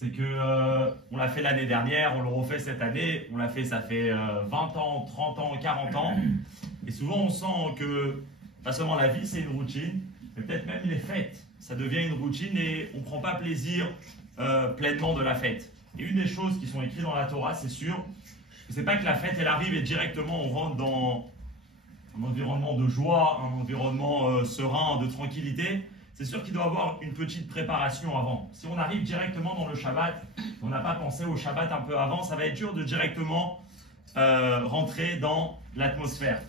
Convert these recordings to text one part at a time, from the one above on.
c'est que on l'a fait l'année dernière, on le refait cette année, on l'a fait, ça fait 20 ans, 30 ans, 40 ans. Et souvent, on sent que, pas seulement la vie, c'est une routine, mais peut-être même les fêtes, ça devient une routine et on ne prend pas plaisir pleinement de la fête. Et une des choses qui sont écrites dans la Torah, c'est sûr, que c'est pas que la fête, elle arrive et directement on rentre dans un environnement de joie, un environnement serein, de tranquillité. C'est sûr qu'il doit y avoir une petite préparation avant. Si on arrive directement dans le Shabbat, on n'a pas pensé au Shabbat un peu avant, ça va être dur de directement rentrer dans l'atmosphère.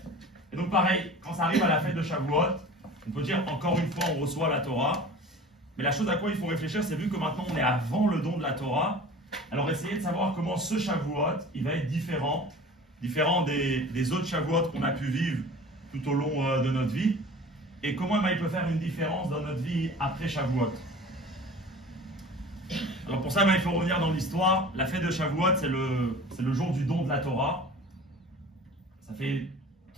Et donc pareil, quand ça arrive à la fête de Shavuot, on peut dire encore une fois on reçoit la Torah, mais la chose à quoi il faut réfléchir, c'est vu que maintenant on est avant le don de la Torah, alors essayez de savoir comment ce Shavuot, il va être différent des autres Shavuot qu'on a pu vivre tout au long de notre vie, et comment il peut faire une différence dans notre vie après Shavuot. Alors pour ça, il faut revenir dans l'histoire. La fête de Shavuot, c'est le jour du don de la Torah. Ça fait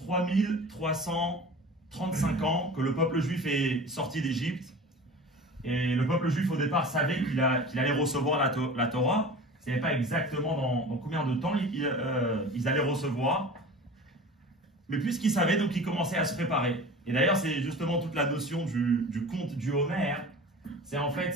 3335 ans que le peuple juif est sorti d'Égypte. Et le peuple juif, au départ, savait qu'il allait recevoir la Torah. Il ne savait pas exactement dans combien de temps ils allaient recevoir. Mais puisqu'ils savaient, donc ils commençaient à se préparer. Et d'ailleurs, c'est justement toute la notion du conte du Homer. C'est en fait,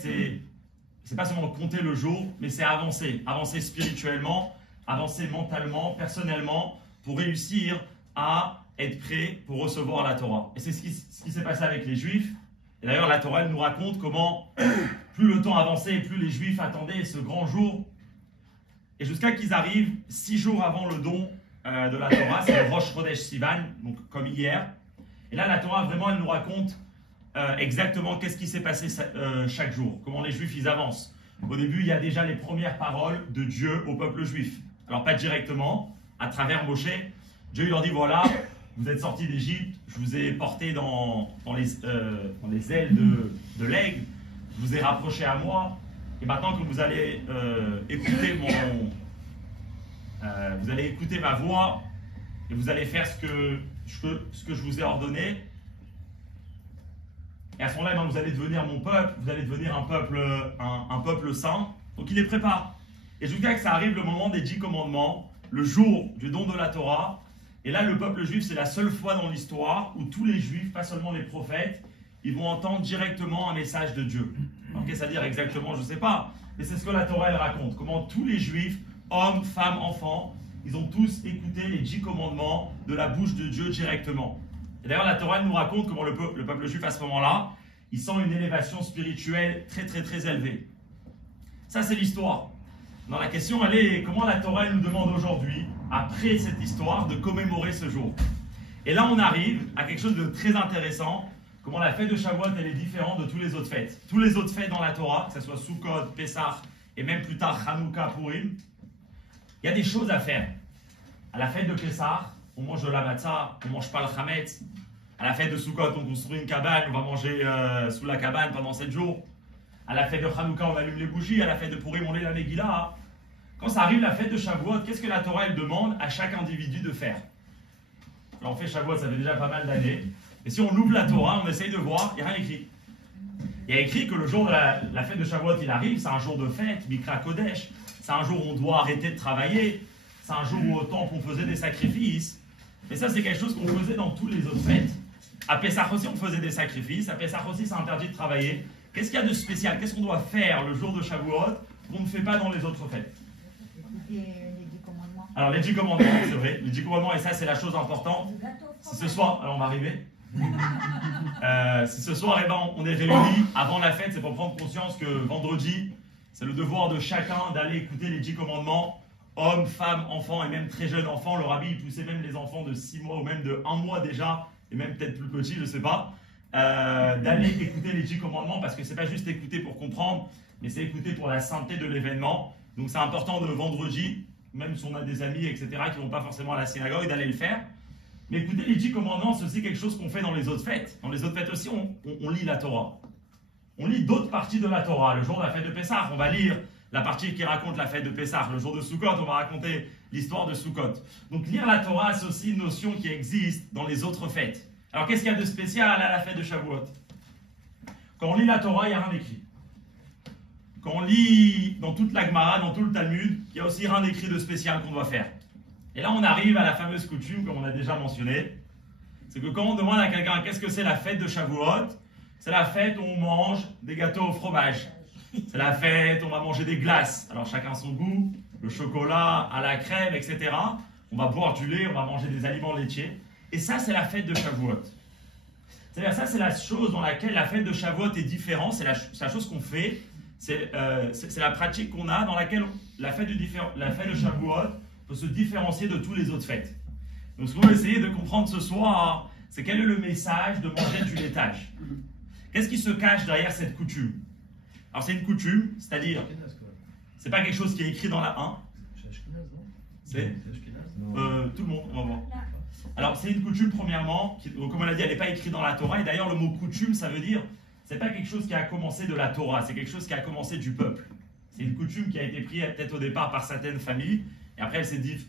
c'est pas seulement compter le jour, mais c'est avancer. Avancer spirituellement, avancer mentalement, personnellement, pour réussir à être prêt pour recevoir la Torah. Et c'est ce qui s'est passé avec les Juifs. Et d'ailleurs, la Torah, elle nous raconte comment, plus le temps avançait et plus les Juifs attendaient ce grand jour. Et jusqu'à qu'ils arrivent 6 jours avant le don de la Torah, c'est le Rosh Chodesh Sivan, donc comme hier. Et là, la Torah, vraiment, elle nous raconte exactement qu'est-ce qui s'est passé chaque jour, comment les Juifs, ils avancent. Au début, il y a déjà les premières paroles de Dieu au peuple juif. Alors, pas directement, à travers Moshe. Dieu, il leur dit, voilà, vous êtes sortis d'Égypte, je vous ai porté dans les ailes de l'aigle, je vous ai rapproché à moi, et maintenant que vous allez écouter vous allez écouter ma voix, et vous allez faire ce que je vous ai ordonné. Et à ce moment-là, vous allez devenir mon peuple, vous allez devenir un peuple saint. Donc il les prépare. Et jusqu'à que ça arrive le moment des 10 commandements, le jour du don de la Torah. Et là, le peuple juif, c'est la seule fois dans l'histoire où tous les juifs, pas seulement les prophètes, ils vont entendre directement un message de Dieu. Alors qu'est-ce que ça veut dire exactement, je ne sais pas. Mais c'est ce que la Torah, elle raconte. Comment tous les juifs, hommes, femmes, enfants, ils ont tous écouté les 10 commandements de la bouche de Dieu directement. Et d'ailleurs, la Torah nous raconte comment le peuple juif, à ce moment-là, il sent une élévation spirituelle très, très, très élevée. Ça, c'est l'histoire. Dans la question, elle est comment la Torah elle nous demande aujourd'hui, après cette histoire, de commémorer ce jour. Et là, on arrive à quelque chose de très intéressant, comment la fête de Shavuot, elle est différente de toutes les autres fêtes. Toutes les autres fêtes dans la Torah, que ce soit Sukkot, Pessah, et même plus tard Hanouka, Purim, il y a des choses à faire. À la fête de Pessah, on mange de la matzah, on ne mange pas le chametz. À la fête de Sukkot, on construit une cabane, on va manger sous la cabane pendant 7 jours. À la fête de Hanouka, on allume les bougies. À la fête de Purim, on lit la Megillah. Quand ça arrive la fête de Shavuot, qu'est-ce que la Torah elle demande à chaque individu de faire? Alors on fait Shavuot, ça fait déjà pas mal d'années. Et si on ouvre la Torah, on essaye de voir, il n'y a rien écrit. Il y a écrit que le jour de la fête de Shavuot, il arrive, c'est un jour de fête, Mikra Kodesh. C'est un jour où on doit arrêter de travailler. C'est un jour où au temple on faisait des sacrifices. Mais ça, c'est quelque chose qu'on faisait dans toutes les autres fêtes. À Pessah aussi, on faisait des sacrifices. À Pessah aussi, c'est interdit de travailler. Qu'est-ce qu'il y a de spécial? Qu'est-ce qu'on doit faire le jour de Shavuot qu'on ne fait pas dans les autres fêtes? Les 10 commandements. Alors, les 10 commandements, c'est vrai. Les 10 commandements, et ça, c'est la chose importante. Si ce soir, alors on va arriver. Si ce soir, eh ben, on est réunis avant la fête, c'est pour prendre conscience que vendredi, c'est le devoir de chacun d'aller écouter les 10 commandements. Hommes, femmes, enfants et même très jeunes enfants. Le rabbi, il poussait même les enfants de 6 mois ou même de 1 mois déjà, et même peut-être plus petits, je ne sais pas, d'aller écouter les 10 commandements parce que ce n'est pas juste écouter pour comprendre, mais c'est écouter pour la sainteté de l'événement. Donc c'est important de vendredi, même si on a des amis, etc., qui ne vont pas forcément à la synagogue, d'aller le faire. Mais écouter les 10 commandements, c'est aussi quelque chose qu'on fait dans les autres fêtes. Dans les autres fêtes aussi, on lit la Torah. On lit d'autres parties de la Torah. Le jour de la fête de Pessah, on va lire la partie qui raconte la fête de Pessah. Le jour de Sukkot, on va raconter l'histoire de Sukkot. Donc lire la Torah, c'est aussi une notion qui existe dans les autres fêtes. Alors qu'est-ce qu'il y a de spécial à la fête de Shavuot? Quand on lit la Torah, il n'y a rien d'écrit. quand on lit dans toute la Gemara, dans tout le Talmud, il y a aussi rien d'écrit de spécial qu'on doit faire. Et là, on arrive à la fameuse coutume, comme on a déjà mentionné, c'est que quand on demande à quelqu'un qu'est-ce que c'est la fête de Shavuot, c'est la fête où on mange des gâteaux au fromage. C'est la fête où on va manger des glaces. Alors chacun son goût, le chocolat à la crème, etc. On va boire du lait, on va manger des aliments laitiers. Et ça, c'est la fête de Shavuot. C'est-à-dire ça, c'est la chose dans laquelle la fête de Shavuot est différente. C'est la chose qu'on fait. C'est la pratique qu'on a dans laquelle la fête de Shavuot peut se différencier de toutes les autres fêtes. Donc ce qu'on va essayer de comprendre ce soir, c'est quel est le message de manger du laitage. Qu'est-ce qui se cache derrière cette coutume? Alors c'est une coutume, c'est-à-dire, c'est pas quelque chose qui est écrit dans la 1. C'est tout le monde, on va voir. Alors c'est une coutume premièrement, qui, comme on l'a dit, elle n'est pas écrite dans la Torah. Et d'ailleurs le mot coutume, ça veut dire, c'est pas quelque chose qui a commencé de la Torah, c'est quelque chose qui a commencé du peuple. C'est une coutume qui a été prise peut-être au départ par certaines familles, et après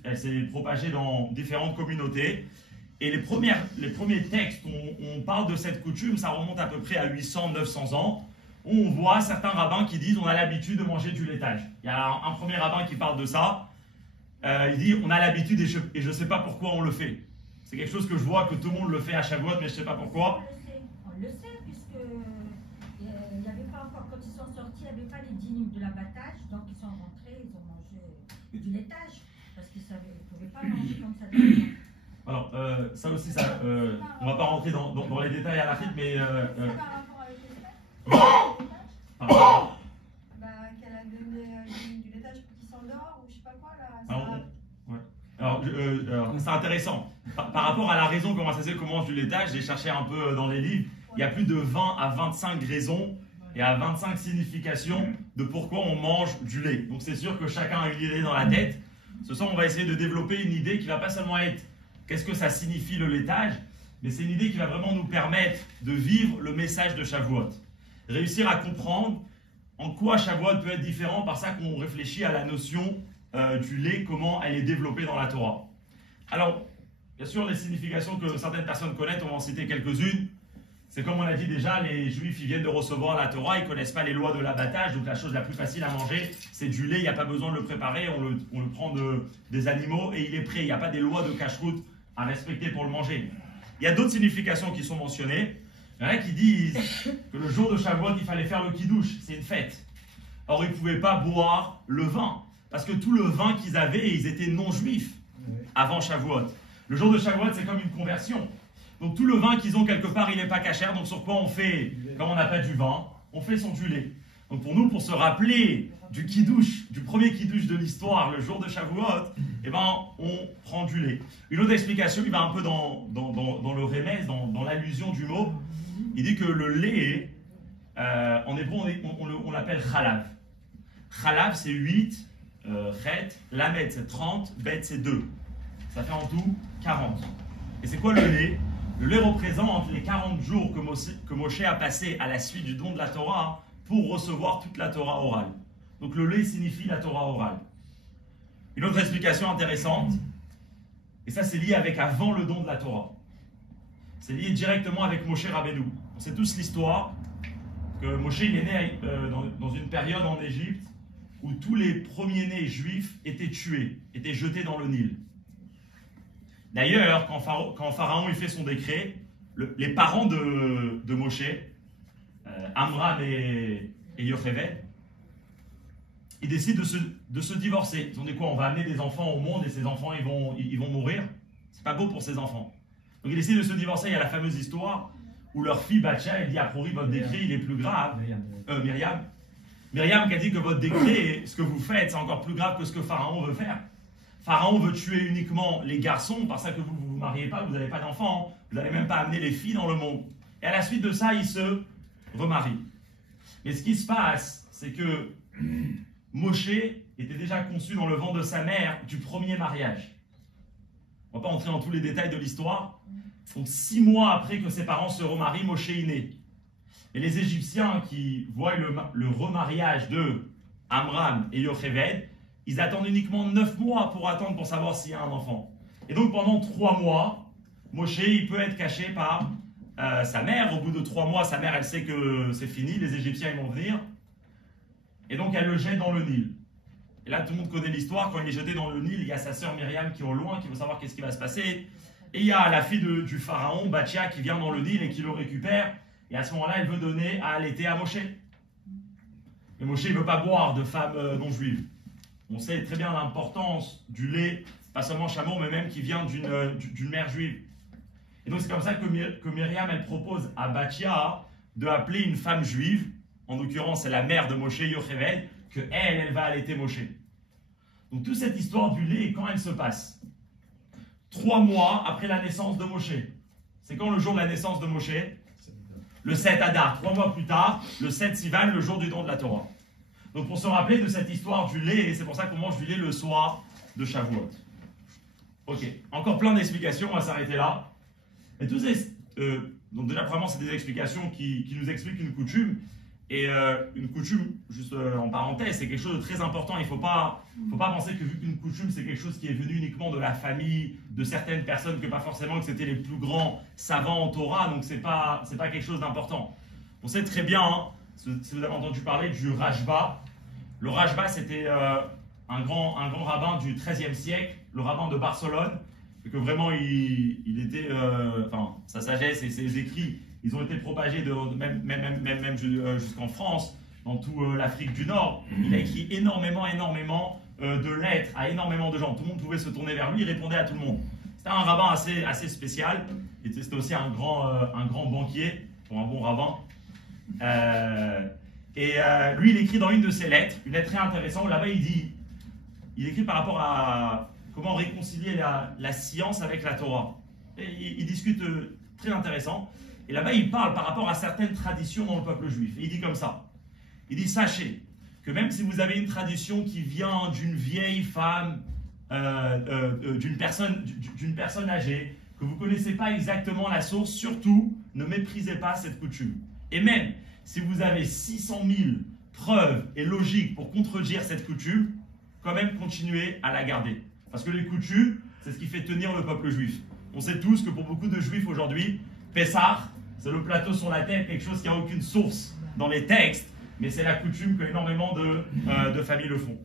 elle s'est propagée dans différentes communautés. Et les premiers textes où on parle de cette coutume, ça remonte à peu près à 800-900 ans, où on voit certains rabbins qui disent on a l'habitude de manger du laitage. Il y a un premier rabbin qui parle de ça. Il dit on a l'habitude et je ne sais pas pourquoi on le fait. C'est quelque chose que je vois que tout le monde le fait à Shavuot, mais je ne sais pas pourquoi. On le sait, puisque il n'y avait pas encore, quand ils sont sortis, il n'y avait pas les dîmes de l'abattage, donc ils sont rentrés, ils ont mangé du laitage, parce qu'ils ne pouvaient pas manger comme ça. Alors, ça aussi, on ne va pas rentrer dans les détails à la suite, mais... Ça a un rapport avec les laitage qu'elle a donné du laitage pour qu'il s'endort, ou je sais pas quoi, là. Alors, c'est intéressant. Par rapport à la raison comment ça se fait qu'on mange du laitage, j'ai cherché un peu dans les livres. Il y a plus de 20 à 25 raisons et à 25 significations de pourquoi on mange du lait. Donc c'est sûr que chacun a une idée dans la tête. Ce soir, on va essayer de développer une idée qui ne va pas seulement être qu'est-ce que ça signifie le laitage, mais c'est une idée qui va vraiment nous permettre de vivre le message de Shavuot. Réussir à comprendre en quoi Shavuot peut être différent, par ça qu'on réfléchit à la notion du lait, comment elle est développée dans la Torah. Alors, bien sûr, les significations que certaines personnes connaissent, on va en citer quelques-unes. C'est comme on a dit déjà, les Juifs, ils viennent de recevoir la Torah, ils ne connaissent pas les lois de l'abattage, donc la chose la plus facile à manger, c'est du lait, il n'y a pas besoin de le préparer, on le prend des animaux et il est prêt, il n'y a pas des lois de cache-route à respecter pour le manger. Il y a d'autres significations qui sont mentionnées. Il y en a qui disent que le jour de Shavuot, il fallait faire le kiddush, c'est une fête. Or, ils ne pouvaient pas boire le vin, parce que tout le vin qu'ils avaient, ils étaient non-juifs avant Shavuot. Le jour de Shavuot, c'est comme une conversion. Donc tout le vin qu'ils ont quelque part, il n'est pas cachère. Donc sur quoi on fait, comme on n'a pas du vin, on fait son du lait. Donc pour nous, pour se rappeler du kiddush, du premier kiddush de l'histoire, le jour de Shavuot, eh ben, on prend du lait. Une autre explication, il va un peu dans le remez, dans l'allusion du mot. Il dit que le lait, en hébreu, on l'appelle chalav. Chalav, c'est 8, chet, lamed, c'est 30, bet, c'est 2. Ça fait en tout 40. Et c'est quoi le lait? Le lait représente les 40 jours que Moshe a passé à la suite du don de la Torah pour recevoir toute la Torah orale. Donc le lait signifie la Torah orale. Une autre explication intéressante, et ça c'est lié avec avant le don de la Torah. C'est lié directement avec Moshe Rabbeinu. On sait tous l'histoire que Moshe il est né dans une période en Égypte où tous les premiers-nés juifs étaient tués, étaient jetés dans le Nil. D'ailleurs, quand Pharaon il fait son décret, les parents de Moshe, Amram et Yocheved, ils décident de se divorcer. Ils ont dit quoi? On va amener des enfants au monde et ces enfants ils vont mourir. C'est pas beau pour ces enfants. Donc ils décident de se divorcer. Il y a la fameuse histoire où leur fille Batcha, elle dit Aprouri, votre décret il est plus grave. Myriam qui a dit que votre décret, ce que vous faites, c'est encore plus grave que ce que Pharaon veut faire. Pharaon veut tuer uniquement les garçons, par ça que vous ne vous mariez pas, vous n'avez pas d'enfants, vous n'allez même pas amener les filles dans le monde. Et à la suite de ça, ils se remarient. Mais ce qui se passe, c'est que Moshe était déjà conçu dans le ventre de sa mère du premier mariage. On ne va pas entrer dans tous les détails de l'histoire. Donc 6 mois après que ses parents se remarient, Moshe est né. Et les Égyptiens qui voient le remariage de Amram et Yocheved, ils attendent uniquement 9 mois pour savoir s'il y a un enfant. Et donc pendant 3 mois, Moshe il peut être caché par sa mère. Au bout de 3 mois, sa mère elle sait que c'est fini, les Égyptiens ils vont venir. et donc elle le jette dans le Nil. Et là, tout le monde connaît l'histoire. Quand il est jeté dans le Nil, il y a sa sœur Myriam qui est au loin, qui veut savoir qu'est-ce qui va se passer. Et il y a la fille du pharaon, Bathia, qui vient dans le Nil et qui le récupère. Et à ce moment-là, elle veut donner à allaiter à Moshe. Mais Moshe ne veut pas boire de femmes non juives. On sait très bien l'importance du lait, pas seulement chameau, mais même qui vient d'une mère juive. Et donc c'est comme ça que Myriam, elle propose à Bathia de appeler une femme juive, en l'occurrence c'est la mère de Moshe, Yocheved, que elle va allaiter Moshe. Donc toute cette histoire du lait, quand elle se passe 3 mois après la naissance de Moshe. C'est quand le jour de la naissance de Moshe? Le 7 Adar. 3 mois plus tard, le 7 Sivan, le jour du don de la Torah. Donc pour se rappeler de cette histoire du lait, c'est pour ça qu'on mange du lait le soir de Shavuot. Ok, encore plein d'explications, on va s'arrêter là. Et tous donc déjà vraiment c'est des explications qui nous expliquent une coutume. Et une coutume, juste en parenthèse, c'est quelque chose de très important. Il ne faut pas penser que vu qu'une coutume, c'est quelque chose qui est venu uniquement de la famille, de certaines personnes, que pas forcément que c'était les plus grands savants en Torah, donc c'est pas quelque chose d'important. On sait très bien, hein, si vous avez entendu parler du Rajba. Le Rajba, c'était un grand rabbin du XIIIe siècle, le rabbin de Barcelone, et que vraiment, il était, sa sagesse et ses écrits, ils ont été propagés même jusqu'en France, dans toute l'Afrique du Nord. Il a écrit énormément de lettres à énormément de gens. Tout le monde pouvait se tourner vers lui, il répondait à tout le monde. C'était un rabbin assez spécial. Et c'était aussi un grand banquier, pour un bon rabbin. Lui, il écrit dans une de ses lettres, une lettre très intéressante, où là-bas il écrit par rapport à comment réconcilier la science avec la Torah. Et il discute très intéressant. Et là-bas, il parle par rapport à certaines traditions dans le peuple juif. Et il dit comme ça. Il dit, sachez que même si vous avez une tradition qui vient d'une vieille femme, d'une personne âgée, que vous ne connaissez pas exactement la source, surtout, ne méprisez pas cette coutume. Et même si vous avez 600 000 preuves et logiques pour contredire cette coutume, quand même continuez à la garder. Parce que les coutumes, c'est ce qui fait tenir le peuple juif. On sait tous que pour beaucoup de juifs aujourd'hui, Pessah, c'est le plateau sur la tête, quelque chose qui n'a aucune source dans les textes, mais c'est la coutume que énormément de familles le font.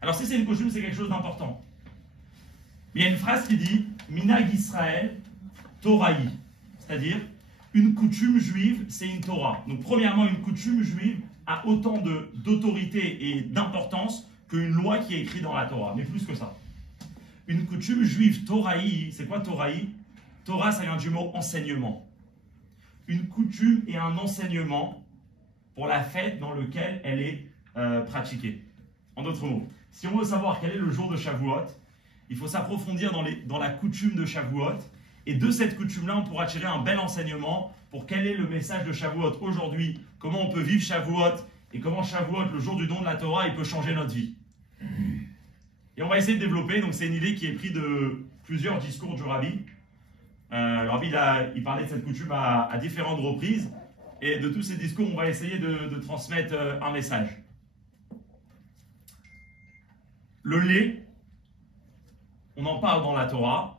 Alors si c'est une coutume, c'est quelque chose d'important. Il y a une phrase qui dit « Minag Israël Torahi », c'est-à-dire une coutume juive, c'est une Torah. Donc premièrement, une coutume juive a autant d'autorité et d'importance qu'une loi qui est écrite dans la Torah, mais plus que ça. Une coutume juive Torahi, c'est quoi Torahi? Torah, ça vient du mot enseignement. Une coutume est un enseignement pour la fête dans laquelle elle est pratiquée. En d'autres mots, si on veut savoir quel est le jour de Shavuot, il faut s'approfondir dans la coutume de Shavuot. Et de cette coutume-là, on pourra tirer un bel enseignement pour quel est le message de Shavuot aujourd'hui, comment on peut vivre Shavuot et comment Shavuot, le jour du don de la Torah, il peut changer notre vie. Et on va essayer de développer. Donc c'est une idée qui est prise de plusieurs discours du Rabbi. Le Rabbi, il parlait de cette coutume à différentes reprises. Et de tous ces discours, on va essayer de transmettre un message. Le lait, on en parle dans la Torah.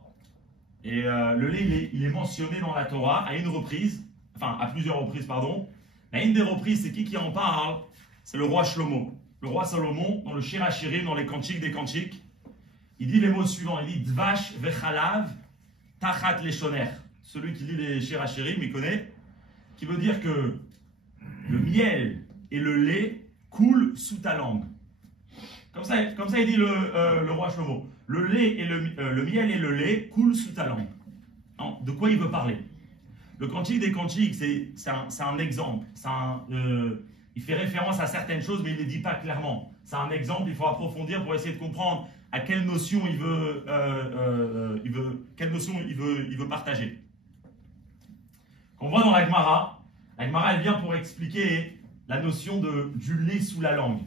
Et le lait, il est mentionné dans la Torah à plusieurs reprises, pardon. Mais une des reprises, c'est qui en parle? C'est le roi Shlomo. Le roi Salomon, dans le Shir HaShirim, dans les Cantiques des Cantiques, il dit les mots suivants. Il dit « Dvash vechalav tachat leshoner ». Celui qui lit les Shir HaShirim, il connaît. Qui veut dire que le miel et le lait coulent sous ta langue. Comme ça il dit le roi Shlomo. Le miel et le lait coulent sous ta langue. Alors, de quoi il veut parler? Le Cantique des Cantiques, c'est un exemple. Il fait référence à certaines choses, mais il ne les dit pas clairement. C'est un exemple, il faut approfondir pour essayer de comprendre à quelle notion il veut partager. Qu'on voit dans la Gemara elle vient pour expliquer la notion du lait sous la langue.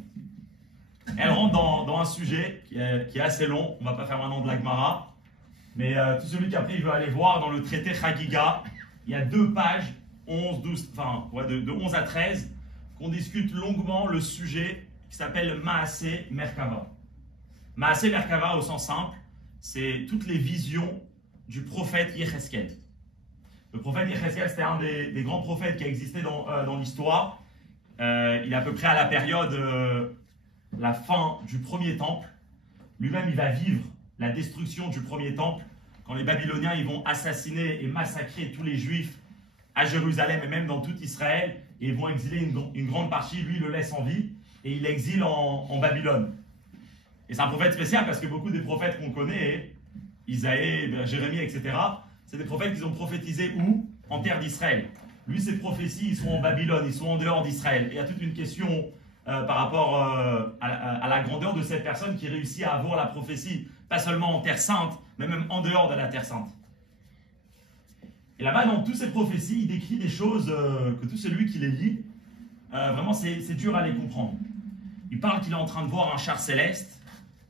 Elle rentre dans un sujet qui est assez long, on ne va pas faire maintenant de la Gemara, mais tout celui qui après il veut aller voir dans le traité Chagiga, il y a 2 pages, de 11 à 13, qu'on discute longuement le sujet qui s'appelle Maaseh Merkava. Maaseh Merkava, au sens simple, c'est toutes les visions du prophète Yecheskel. Le prophète Yecheskel, c'était un des grands prophètes qui a existé dans l'histoire. il est à peu près à la période, la fin du premier temple. Lui-même, il va vivre la destruction du premier temple, quand les Babyloniens ils vont assassiner et massacrer tous les Juifs à Jérusalem et même dans tout Israël, et ils vont exiler une grande partie. Lui, il le laisse en vie, et il l'exile en Babylone. Et c'est un prophète spécial, parce que beaucoup des prophètes qu'on connaît, Isaïe, Jérémie, etc., c'est des prophètes qui ont prophétisé où? En terre d'Israël. Lui, ses prophéties, ils sont en Babylone, ils sont en dehors d'Israël. Et il y a toute une question par rapport à la grandeur de cette personne qui réussit à avoir la prophétie, pas seulement en terre sainte, mais même en dehors de la terre sainte. Et là-bas, dans toutes ces prophéties, il décrit des choses que tout celui qui les lit, vraiment, c'est dur à les comprendre. Il parle qu'il est en train de voir un char céleste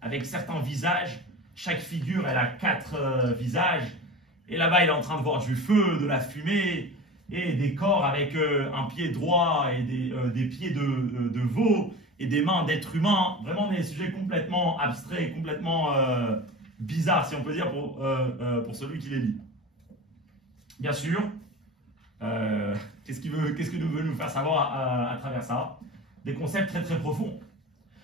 avec certains visages. Chaque figure, elle a 4 visages. Et là-bas, il est en train de voir du feu, de la fumée, et des corps avec un pied droit et des pieds de veau, et des mains d'êtres humains. Vraiment des sujets complètement abstraits, complètement bizarres, si on peut dire, pour celui qui les lit. Bien sûr, qu'est-ce qu'il veut nous faire savoir à travers ça? Des concepts très très profonds.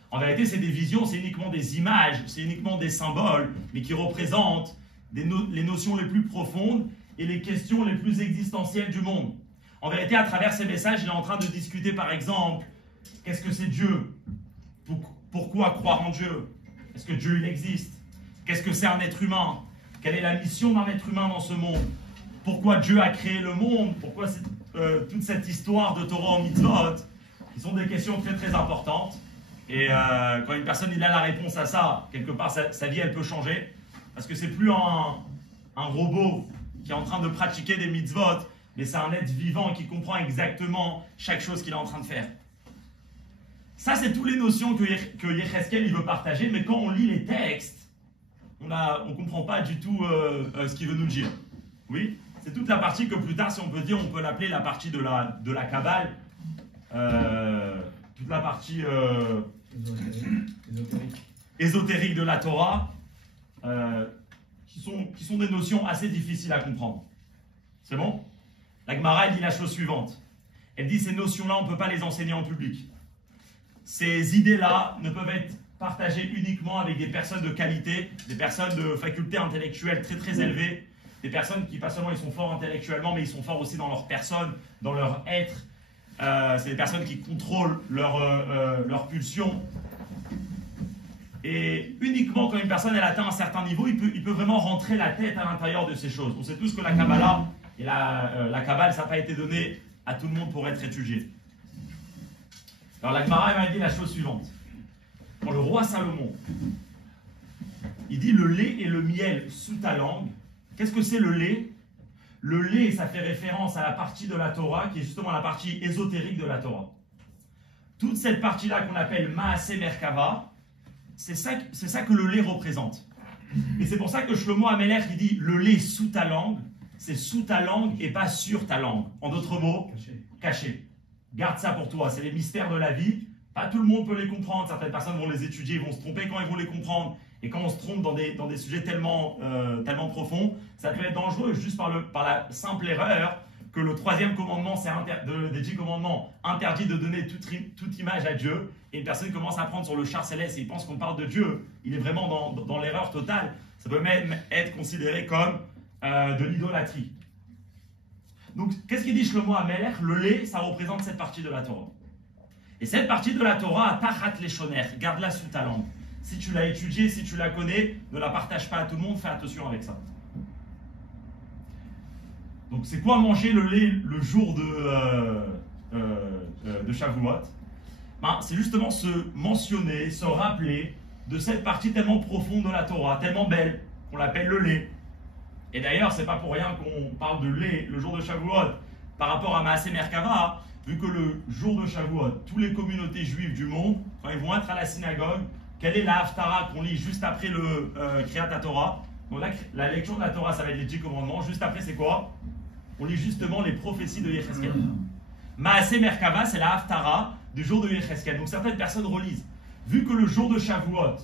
En vérité, c'est des visions, c'est uniquement des images, c'est uniquement des symboles, mais qui représentent les notions les plus profondes et les questions les plus existentielles du monde. En vérité, à travers ces messages, il est en train de discuter, par exemple, qu'est-ce que c'est Dieu? Pourquoi croire en Dieu? Est-ce que Dieu, il existe? Qu'est-ce que c'est un être humain? Quelle est la mission d'un être humain dans ce monde? Pourquoi Dieu a créé le monde? Pourquoi toute cette histoire de Torah en mitzvot? Ce sont des questions très très importantes. Et quand une personne il a la réponse à ça, quelque part sa vie elle peut changer. Parce que c'est plus un robot qui est en train de pratiquer des mitzvot, mais c'est un être vivant qui comprend exactement chaque chose qu'il est en train de faire. Ça, c'est toutes les notions que Yecheskel il veut partager, mais quand on lit les textes, on ne comprend pas du tout ce qu'il veut nous dire. Oui, c'est toute la partie que plus tard, si on peut dire, on peut l'appeler la partie de la Kabbale, toute la partie ésotérique de la Torah, qui sont des notions assez difficiles à comprendre. C'est bon? La Gemara, elle dit la chose suivante. Elle dit ces notions-là, on ne peut pas les enseigner en public. Ces idées-là ne peuvent être partagées uniquement avec des personnes de qualité, des personnes de facultés intellectuelles très très élevées, des personnes qui, pas seulement ils sont forts intellectuellement, mais ils sont forts aussi dans leur personne, dans leur être. C'est des personnes qui contrôlent leur pulsion. Et uniquement quand une personne elle atteint un certain niveau, il peut vraiment rentrer la tête à l'intérieur de ces choses. On sait tous que la Kabbalah et la Kabbale, ça n'a pas été donné à tout le monde pour être étudié. Alors la Gemara m'a dit la chose suivante. Quand le roi Salomon, il dit le lait et le miel sous ta langue, qu'est-ce que c'est le lait? Le lait, ça fait référence à la partie de la Torah, qui est justement la partie ésotérique de la Torah. Toute cette partie-là qu'on appelle Maaseh Merkava, c'est ça que le lait représente. Et c'est pour ça que Shlomo Amelech, il dit le lait sous ta langue, c'est sous ta langue et pas sur ta langue. En d'autres mots, caché. Garde ça pour toi, c'est les mystères de la vie. Pas tout le monde peut les comprendre, certaines personnes vont les étudier, ils vont se tromper quand ils vont les comprendre. Et quand on se trompe dans des sujets tellement profonds, ça peut être dangereux juste par la simple erreur que le 3e commandement des 10 commandements interdit de donner toute image à Dieu. Et une personne commence à prendre sur le char céleste et il pense qu'on parle de Dieu. Il est vraiment dans l'erreur totale. Ça peut même être considéré comme de l'idolâtrie. Donc, qu'est-ce qu'il dit Shlomo Amelech? Le lait, ça représente cette partie de la Torah. Et cette partie de la Torah, tachat leshoner, garde-la sous ta langue. Si tu l'as étudiée, si tu la connais, ne la partage pas à tout le monde, fais attention avec ça. Donc, c'est quoi manger le lait le jour de Shavuot? C'est justement se mentionner, se rappeler de cette partie tellement profonde de la Torah, tellement belle, qu'on l'appelle le lait. Et d'ailleurs, c'est pas pour rien qu'on parle de lait le jour de Shavuot par rapport à Maaseh Merkava, vu que le jour de Shavuot, toutes les communautés juives du monde, quand ils vont être à la synagogue, quelle est la Haftara qu'on lit juste après le Kriyat Torah? Donc la lecture de la Torah, ça va être les 10 commandements. Juste après, c'est quoi? On lit justement les prophéties de Yecheskel. Maaseh Merkava, c'est la Haftara du jour de Yecheskel. Donc certaines personnes relisent. Vu que le jour de Shavuot,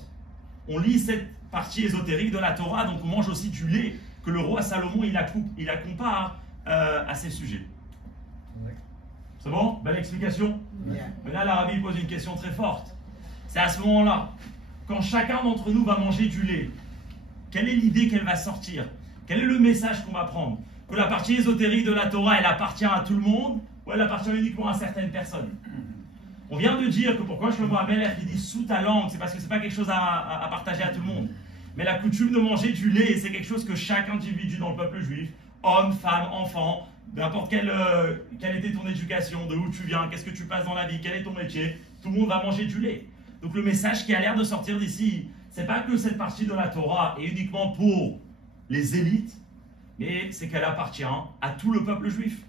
on lit cette partie ésotérique de la Torah, donc on mange aussi du lait que le roi Salomon il la compare à ces sujets. C'est bon? Belle explication? Mais là, l'Arabie pose une question très forte. C'est à ce moment-là, quand chacun d'entre nous va manger du lait, quelle est l'idée qu'elle va sortir? Quel est le message qu'on va prendre? Que la partie ésotérique de la Torah, elle appartient à tout le monde ou elle appartient uniquement à certaines personnes? On vient de dire que pourquoi Shlomo HaMelech il dit sous ta langue, c'est parce que c'est pas quelque chose à partager à tout le monde. Mais la coutume de manger du lait, c'est quelque chose que chaque individu dans le peuple juif, homme, femme, enfant, n'importe quelle était ton éducation, de où tu viens, qu'est-ce que tu passes dans la vie, quel est ton métier, tout le monde va manger du lait. Donc le message qui a l'air de sortir d'ici, c'est pas que cette partie de la Torah est uniquement pour les élites, mais c'est qu'elle appartient à tout le peuple juif.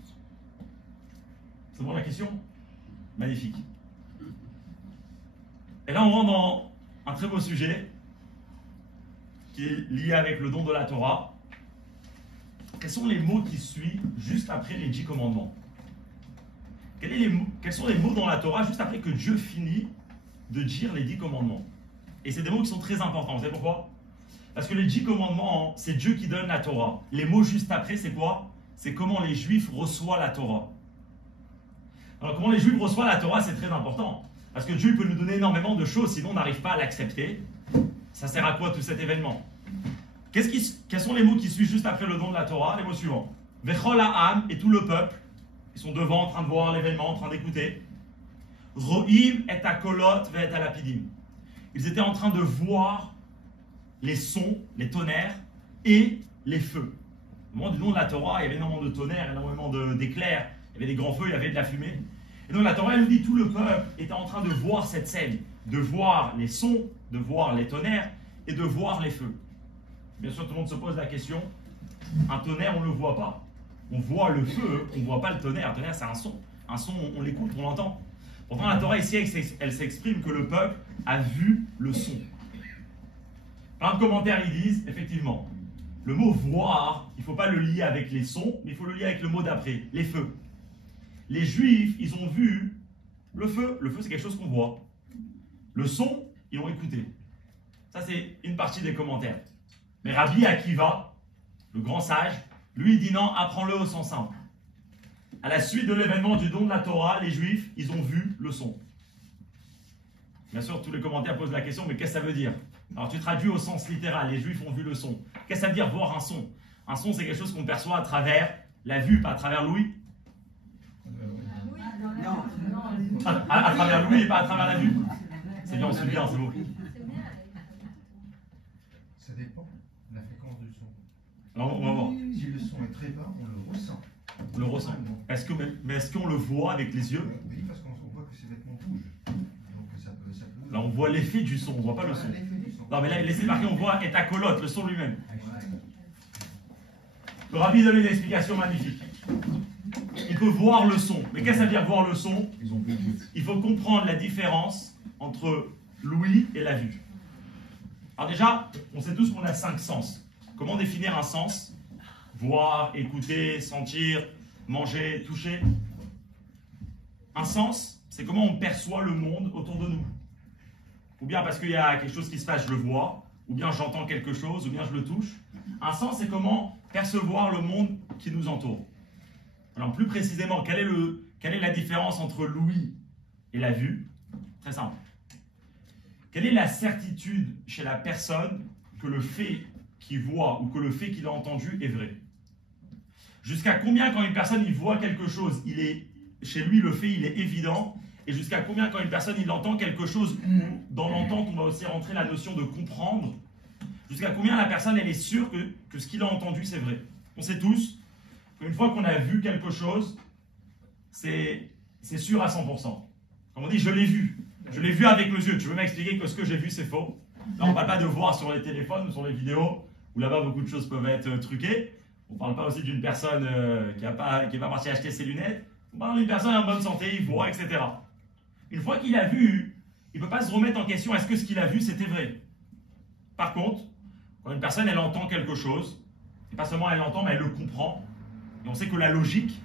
C'est bon la question? Magnifique. Et là on rentre dans un très beau sujet qui est lié avec le don de la Torah. Quels sont les mots qui suivent juste après les 10 commandements? Quels sont les mots dans la Torah juste après que Dieu finit de dire les 10 commandements? Et c'est des mots qui sont très importants. Vous savez pourquoi? Parce que les 10 commandements, c'est Dieu qui donne la Torah. Les mots juste après, c'est quoi? C'est comment les Juifs reçoivent la Torah. Alors comment les Juifs reçoivent la Torah, c'est très important. Parce que Dieu peut nous donner énormément de choses, sinon on n'arrive pas à l'accepter. Ça sert à quoi tout cet événement? Quels sont les mots qui suivent juste après le don de la Torah? Les mots suivants. Vechol ha'am, et tout le peuple. Ils sont devant, en train de voir l'événement, en train d'écouter. Ro'im et akolot ve'et alapidim. Ils étaient en train de voir les sons, les tonnerres et les feux. Au moment du don de la Torah, il y avait énormément de tonnerres, énormément d'éclairs, il y avait des grands feux, il y avait de la fumée. Et donc la Torah, elle nous dit tout le peuple était en train de voir cette scène, de voir les sons, de voir les tonnerres et de voir les feux. Bien sûr, tout le monde se pose la question, un tonnerre, on ne le voit pas. On voit le feu, on ne voit pas le tonnerre. Un tonnerre, c'est un son. Un son, on l'écoute, on l'entend. Pourtant, la Torah ici, elle s'exprime que le peuple a vu le son. Plein de commentaires, ils disent, effectivement, le mot voir, il ne faut pas le lier avec les sons, mais il faut le lier avec le mot d'après, les feux. Les Juifs, ils ont vu le feu. Le feu, c'est quelque chose qu'on voit. Le son, ils l'ont écouté. Ça, c'est une partie des commentaires. Mais Rabbi Akiva, le grand sage, lui, il dit non, apprends-le au sens simple. À la suite de l'événement du don de la Torah, les Juifs, ils ont vu le son. Bien sûr, tous les commentaires posent la question, mais qu'est-ce que ça veut dire? Alors, tu traduis au sens littéral, les Juifs ont vu le son. Qu'est-ce que ça veut dire voir un son? Un son, c'est quelque chose qu'on perçoit à travers la vue, pas à travers l'ouïe. À travers l'ouïe et pas à travers la vue. C'est bien, on suit bien, c'est beau. Ça dépend de la fréquence du son. Alors, on va voir. Si le son est très bas, on le ressent. On le ressent. Mais est-ce qu'on le voit avec les yeux? Oui, parce qu'on voit que ses vêtements bougent. Donc ça peut. Là, on voit l'effet du son, on ne voit pas le son. Non, mais là, laissez marquer, on voit et colotte, le son lui-même. Le Rabbi donne une explication magnifique. Il peut voir le son. Mais qu'est-ce que ça veut dire voir le son? Il faut comprendre la différence entre l'ouïe et la vue. Alors déjà, on sait tous qu'on a 5 sens. Comment définir un sens? Voir, écouter, sentir, manger, toucher. Un sens, c'est comment on perçoit le monde autour de nous. Ou bien parce qu'il y a quelque chose qui se passe, je le vois, ou bien j'entends quelque chose, ou bien je le touche. Un sens, c'est comment percevoir le monde qui nous entoure. Alors plus précisément, quelle est la différence entre l'ouïe et la vue? Très simple. Quelle est la certitude chez la personne que le fait qu'il voit ou que le fait qu'il a entendu est vrai? Jusqu'à combien quand une personne il voit quelque chose, chez lui le fait il est évident, et jusqu'à combien quand une personne il entend quelque chose où dans l'entente on va aussi rentrer la notion de comprendre, jusqu'à combien la personne elle est sûre que ce qu'il a entendu c'est vrai? On sait tous qu'une fois qu'on a vu quelque chose, c'est sûr à 100%. Comme on dit, je l'ai vu. Je l'ai vu avec mes yeux. Tu veux m'expliquer que ce que j'ai vu, c'est faux? Là, on ne parle pas de voir sur les téléphones ou sur les vidéos, où là-bas, beaucoup de choses peuvent être truquées. On ne parle pas aussi d'une personne qui n'est pas partie acheter ses lunettes. On parle d'une personne en bonne santé, il voit, etc. Une fois qu'il a vu, il ne peut pas se remettre en question, est-ce que ce qu'il a vu, c'était vrai? Par contre, quand une personne, elle entend quelque chose, et pas seulement elle l'entend, mais elle le comprend, et on sait que la logique,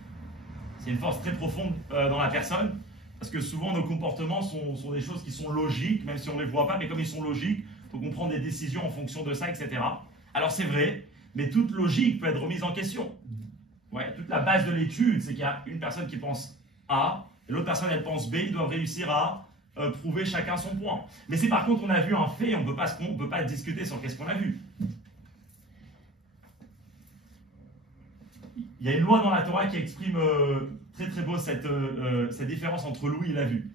c'est une force très profonde dans la personne, parce que souvent nos comportements sont des choses qui sont logiques, même si on ne les voit pas, mais comme ils sont logiques, il faut qu'on prenne des décisions en fonction de ça, etc. Alors c'est vrai, mais toute logique peut être remise en question. Ouais, toute la base de l'étude, c'est qu'il y a une personne qui pense 1, A, et l'autre personne elle pense B, ils doivent réussir à prouver chacun son point. Mais si par contre on a vu un fait, on ne peut pas discuter sur qu'est-ce qu'on a vu. Il y a une loi dans la Torah qui exprime très très beau cette différence entre l'ouïe et la vue.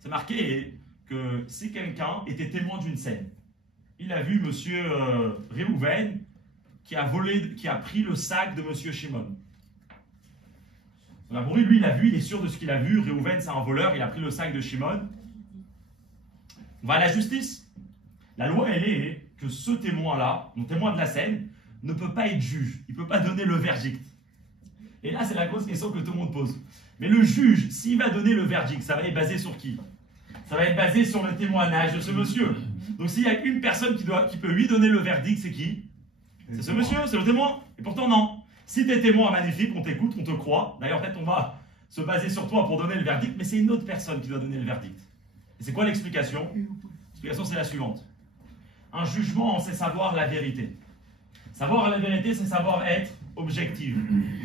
C'est marqué que si quelqu'un était témoin d'une scène, il a vu monsieur Réhouven qui a pris le sac de monsieur Shimon. Pour lui, il a vu, il est sûr de ce qu'il a vu. Réhouven, c'est un voleur, il a pris le sac de Shimon. On va à la justice. La loi, elle est que ce témoin-là, mon témoin de la scène, ne peut pas être juge. Il ne peut pas donner le verdict. Et là, c'est la grosse question que tout le monde pose. Mais le juge, s'il va donner le verdict, ça va être basé sur qui? Ça va être basé sur le témoignage de ce monsieur. Donc s'il y a une personne qui peut lui donner le verdict, c'est qui? C'est ce monsieur, c'est le témoin. Et pourtant, non. Si tu es témoin magnifique, on t'écoute, on te croit. D'ailleurs, peut-être on va se baser sur toi pour donner le verdict, mais c'est une autre personne qui doit donner le verdict. Et c'est quoi l'explication? L'explication, c'est la suivante. Un jugement, c'est savoir la vérité. Savoir la vérité, c'est savoir être objectif.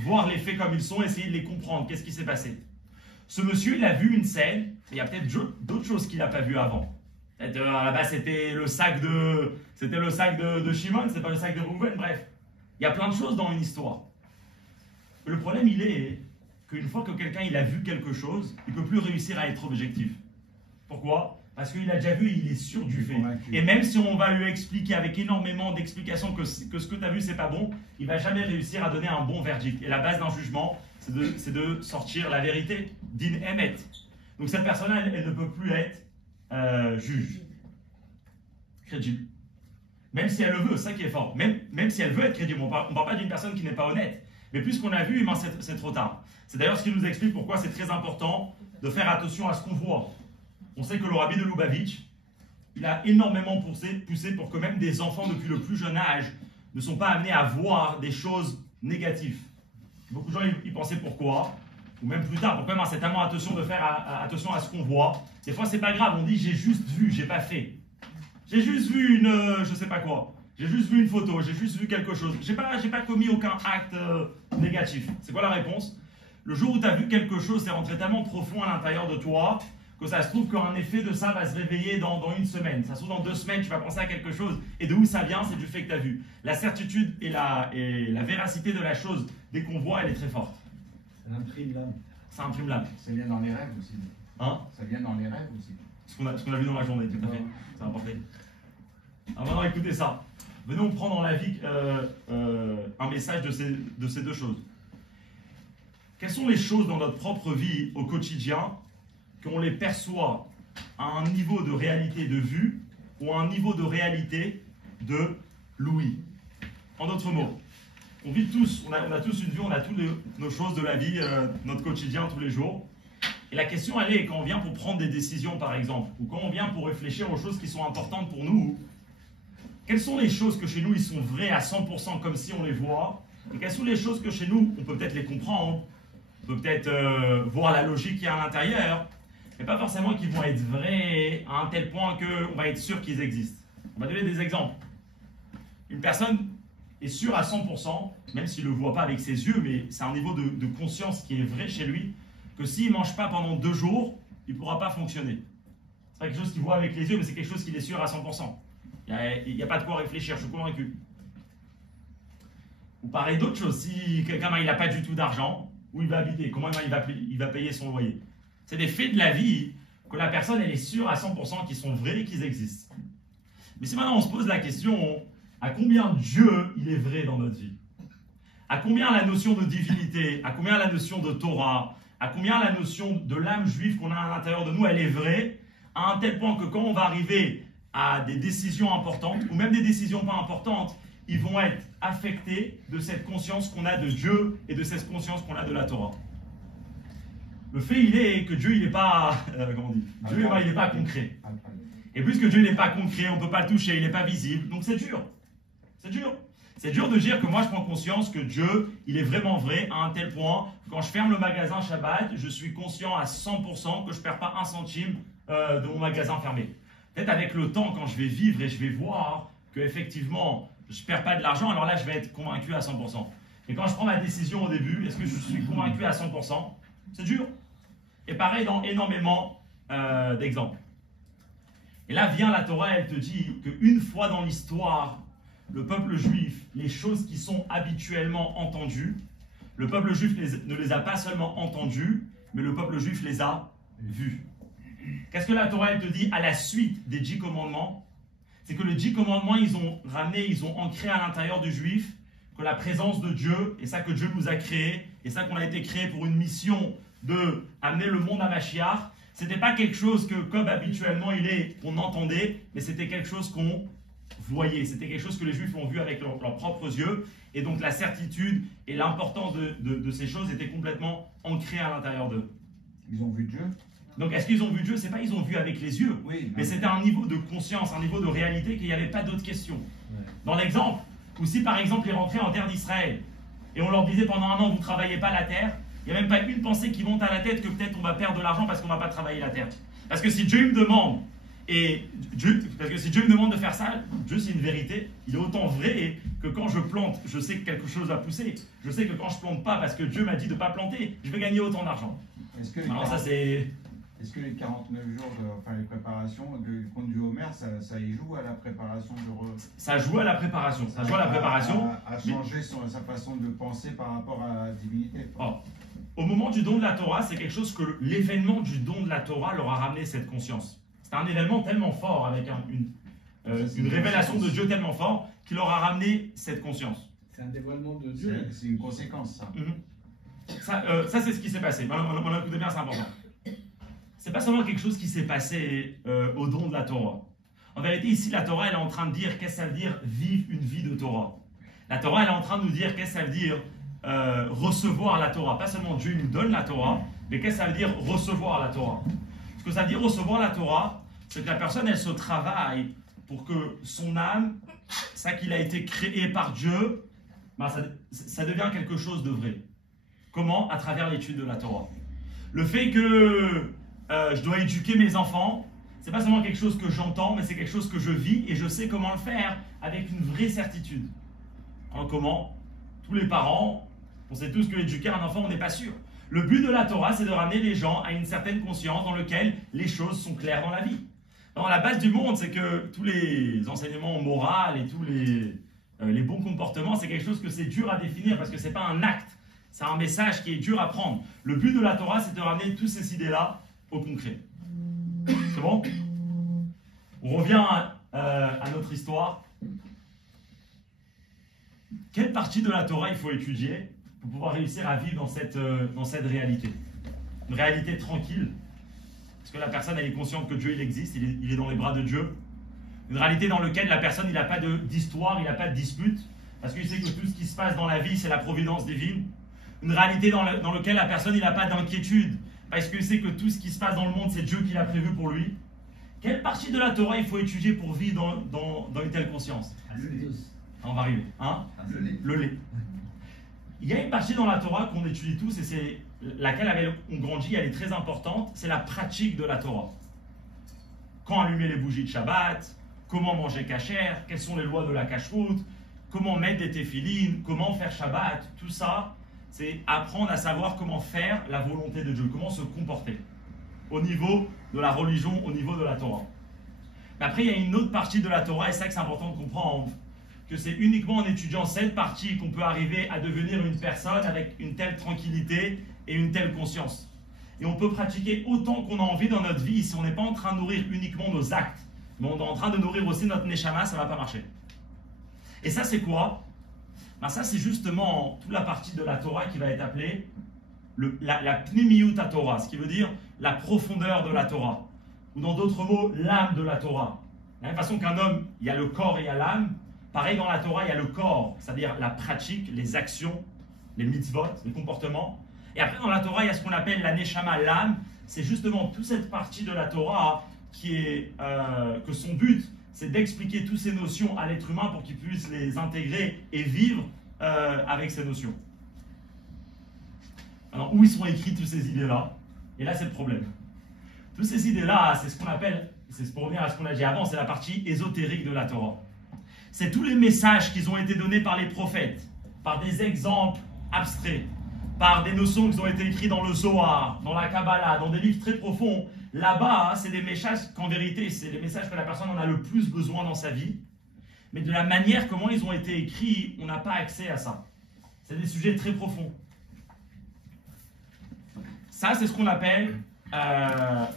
Voir les faits comme ils sont, essayer de les comprendre. Qu'est-ce qui s'est passé? Ce monsieur, il a vu une scène, il y a peut-être d'autres choses qu'il n'a pas vues avant. Peut-être à la base, c'était le sac de Shimon, c'est pas le sac de Reuven, bref. Il y a plein de choses dans une histoire. Le problème, il est qu'une fois que quelqu'un il a vu quelque chose, il ne peut plus réussir à être objectif. Pourquoi? Parce qu'il a déjà vu et il est sûr du fait. Et même si on va lui expliquer avec énormément d'explications que ce que tu as vu, c'est pas bon, il ne va jamais réussir à donner un bon verdict. Et la base d'un jugement, c'est de sortir la vérité, din emet. Donc cette personne-là, elle ne peut plus être juge, crédible. Même si elle le veut, c'est ça qui est fort. Même si elle veut être crédible, on ne parle pas d'une personne qui n'est pas honnête. Mais puisqu'on a vu, c'est trop tard. C'est d'ailleurs ce qui nous explique pourquoi c'est très important de faire attention à ce qu'on voit. On sait que le rabbi de Lubavitch, il a énormément poussé pour que même des enfants depuis le plus jeune âge ne sont pas amenés à voir des choses négatives. Beaucoup de gens ils pensaient pourquoi, ou même plus tard, pourquoi c'est tellement attention de faire attention à ce qu'on voit. Des fois c'est pas grave, on dit j'ai juste vu, j'ai pas fait. J'ai juste vu je sais pas quoi. J'ai juste vu une photo, j'ai juste vu quelque chose. J'ai pas commis aucun acte négatif. C'est quoi la réponse? Le jour où tu as vu quelque chose, c'est rentré tellement profond à l'intérieur de toi que ça se trouve qu'un effet de ça va se réveiller dans une semaine. Ça se trouve dans 2 semaines, tu vas penser à quelque chose. Et de où ça vient? C'est du fait que tu as vu. La certitude et la véracité de la chose, dès qu'on voit, elle est très forte. Ça imprime l'âme. Ça imprime l'âme. Ça vient dans les rêves aussi. Hein? Ça vient dans les rêves aussi. Ce qu'on a vu dans la journée, tout à fait. C'est important. Alors maintenant, écoutez ça. Venons prendre dans la vie un message de ces deux choses. Quelles sont les choses dans notre propre vie au quotidien qu'on les perçoit à un niveau de réalité de vue ou à un niveau de réalité de l'ouïe? En d'autres mots, on vit tous, on a tous une vie, on a toutes nos choses de la vie, notre quotidien tous les jours. Et la question, elle est, quand on vient pour prendre des décisions, par exemple, ou quand on vient pour réfléchir aux choses qui sont importantes pour nous, quelles sont les choses que chez nous, ils sont vraies à 100% comme si on les voit? Et quelles sont les choses que chez nous, on peut peut-être les comprendre, on peut peut-être voir la logique qu'il y a à l'intérieur, mais pas forcément qu'ils vont être vrais à un tel point qu'on va être sûr qu'ils existent. On va donner des exemples. Une personne est sûre à 100%, même s'il ne le voit pas avec ses yeux, mais c'est un niveau de conscience qui est vrai chez lui, que s'il ne mange pas pendant 2 jours, il ne pourra pas fonctionner. C'est pas quelque chose qu'il voit avec les yeux, mais c'est quelque chose qu'il est sûr à 100%. Il n'y a pas de quoi réfléchir, je suis convaincu. Ou pareil d'autres choses, si quelqu'un il n'a pas du tout d'argent, où il va habiter, comment il va payer son loyer. C'est des faits de la vie que la personne elle est sûre à 100% qu'ils sont vrais et qu'ils existent. Mais si maintenant on se pose la question, à combien Dieu il est vrai dans notre vie? À combien la notion de divinité, à combien la notion de Torah, à combien la notion de l'âme juive qu'on a à l'intérieur de nous, elle est vraie, à un tel point que quand on va arriver à des décisions importantes, ou même des décisions pas importantes, ils vont être affectés de cette conscience qu'on a de Dieu et de cette conscience qu'on a de la Torah. Le fait, il est que Dieu, il n'est pas, comment on dit, Dieu, il n'est pas concret. Et puisque Dieu n'est pas concret, on ne peut pas le toucher, il n'est pas visible, donc c'est dur. C'est dur. C'est dur de dire que moi, je prends conscience que Dieu, il est vraiment vrai à un tel point, quand je ferme le magasin Shabbat, je suis conscient à 100% que je ne perds pas un centime de mon magasin fermé. Peut-être avec le temps, quand je vais vivre et je vais voir qu'effectivement, je ne perds pas de l'argent, alors là, je vais être convaincu à 100%. Et quand je prends ma décision au début, est-ce que je suis convaincu à 100%? C'est dur. Et pareil dans énormément d'exemples. Et là vient la Torah, elle te dit qu'une fois dans l'histoire, le peuple juif, les choses qui sont habituellement entendues, le peuple juif ne les a pas seulement entendues, mais le peuple juif les a vues. Qu'est-ce que la Torah, elle te dit à la suite des 10 commandements? C'est que les 10 commandements, ils ont ramené, ils ont ancré à l'intérieur du juif que la présence de Dieu, et ça que Dieu nous a créé, et ça qu'on a été créé pour une mission de amener le monde à Mashiach, c'était pas quelque chose que, comme habituellement il est, qu'on entendait, mais c'était quelque chose qu'on voyait. C'était quelque chose que les Juifs ont vu avec leurs propres yeux. Et donc la certitude et l'importance de ces choses étaient complètement ancrées à l'intérieur d'eux. Ils ont vu Dieu. Donc est-ce qu'ils ont vu Dieu? C'est pas ils ont vu avec les yeux, Oui, mais c'était un niveau de conscience, un niveau de réalité qu'il n'y avait pas d'autre question. Ouais. Dans l'exemple, ou si par exemple ils rentraient en terre d'Israël, et on leur disait pendant un an vous ne travaillez pas la terre, il n'y a même pas une pensée qui monte à la tête que peut-être on va perdre de l'argent parce qu'on ne va pas travailler la terre. Parce que si Dieu me demande, de faire ça, Dieu c'est une vérité, il est autant vrai que quand je plante, je sais que quelque chose va pousser. Je sais que quand je plante pas parce que Dieu m'a dit de ne pas planter, je vais gagner autant d'argent. Alors ça c'est... Est-ce que les 49 jours, les préparations du compte du Homer, ça y joue à la préparation de... Ça joue à la préparation. Ça joue à la préparation. À changer sa façon de penser par rapport à la divinité. Oh. Au moment du don de la Torah, c'est quelque chose que l'événement du don de la Torah leur a ramené cette conscience. C'est un événement tellement fort, avec une révélation de Dieu tellement fort, qui leur a ramené cette conscience. C'est un dévoilement de Dieu. C'est une conséquence, ça. Ça c'est ce qui s'est passé. Maintenant, écoutez bien, c'est important. C'est pas seulement quelque chose qui s'est passé au don de la Torah. En vérité, ici, la Torah, elle est en train de dire qu'est-ce que ça veut dire vivre une vie de Torah. La Torah, elle est en train de nous dire qu'est-ce que ça veut dire recevoir la Torah. Pas seulement Dieu nous donne la Torah, mais qu'est-ce que ça veut dire recevoir la Torah. Ce que ça veut dire recevoir la Torah, c'est que la personne, elle se travaille pour que son âme, ça qu'il a été créé par Dieu, ben ça devient quelque chose de vrai. Comment? À travers l'étude de la Torah. Le fait que je dois éduquer mes enfants, c'est pas seulement quelque chose que j'entends, mais c'est quelque chose que je vis et je sais comment le faire avec une vraie certitude. Alors comment? Tous les parents, on sait tous que éduquer un enfant, on n'est pas sûr. Le but de la Torah, c'est de ramener les gens à une certaine conscience dans laquelle les choses sont claires dans la vie. Alors, la base du monde, c'est que tous les enseignements moraux et tous les bons comportements, c'est quelque chose que c'est dur à définir parce que c'est pas un acte, c'est un message qui est dur à prendre. Le but de la Torah, c'est de ramener toutes ces idées-là au concret. C'est bon? On revient à notre histoire. Quelle partie de la Torah il faut étudier pour pouvoir réussir à vivre dans cette réalité? Une réalité tranquille, parce que la personne elle est consciente que Dieu il existe, il est dans les bras de Dieu. Une réalité dans laquelle la personne il n'a pas d'histoire, il n'a pas de dispute, parce qu'il sait que tout ce qui se passe dans la vie c'est la providence divine. Une réalité dans laquelle la personne il n'a pas d'inquiétude, parce qu'il sait que tout ce qui se passe dans le monde c'est Dieu qui l'a prévu pour lui. Quelle partie de la Torah il faut étudier pour vivre dans une telle conscience? On va arriver. Hein? Le lait. Il y a une partie dans la Torah qu'on étudie tous et c'est laquelle avec on grandit, elle est très importante, c'est la pratique de la Torah. Quand allumer les bougies de Shabbat, comment manger kasher, quelles sont les lois de la kashrut, comment mettre des téphilines, comment faire Shabbat, tout ça, c'est apprendre à savoir comment faire la volonté de Dieu, comment se comporter au niveau de la religion, au niveau de la Torah. Mais après, il y a une autre partie de la Torah, et c'est ça que c'est important de comprendre, que c'est uniquement en étudiant cette partie qu'on peut arriver à devenir une personne avec une telle tranquillité et une telle conscience. Et on peut pratiquer autant qu'on a envie dans notre vie si on n'est pas en train de nourrir uniquement nos actes, mais on est en train de nourrir aussi notre neshama, ça ne va pas marcher. Et ça, c'est quoi? Ben ça, c'est justement toute la partie de la Torah qui va être appelée la pnimiyut Torah, ce qui veut dire la profondeur de la Torah, ou dans d'autres mots, l'âme de la Torah. De la même façon qu'un homme, il y a le corps et il y a l'âme, pareil dans la Torah, il y a le corps, c'est-à-dire la pratique, les actions, les mitzvot, les comportements. Et après, dans la Torah, il y a ce qu'on appelle la neshama, l'âme. C'est justement toute cette partie de la Torah qui est, que son but, c'est d'expliquer toutes ces notions à l'être humain pour qu'il puisse les intégrer et vivre avec ces notions. Alors, où ils sont écrites toutes ces idées-là? Et là, c'est le problème. Toutes ces idées-là, c'est ce qu'on appelle, c'est pour revenir à ce qu'on a dit avant, c'est la partie ésotérique de la Torah. C'est tous les messages qui ont été donnés par les prophètes, par des exemples abstraits, par des notions qui ont été écrites dans le Zohar, dans la Kabbalah, dans des livres très profonds. Là-bas, c'est des messages qu'en vérité, c'est les messages que la personne en a le plus besoin dans sa vie. Mais de la manière comment ils ont été écrits, on n'a pas accès à ça. C'est des sujets très profonds. Ça, c'est ce qu'on appelle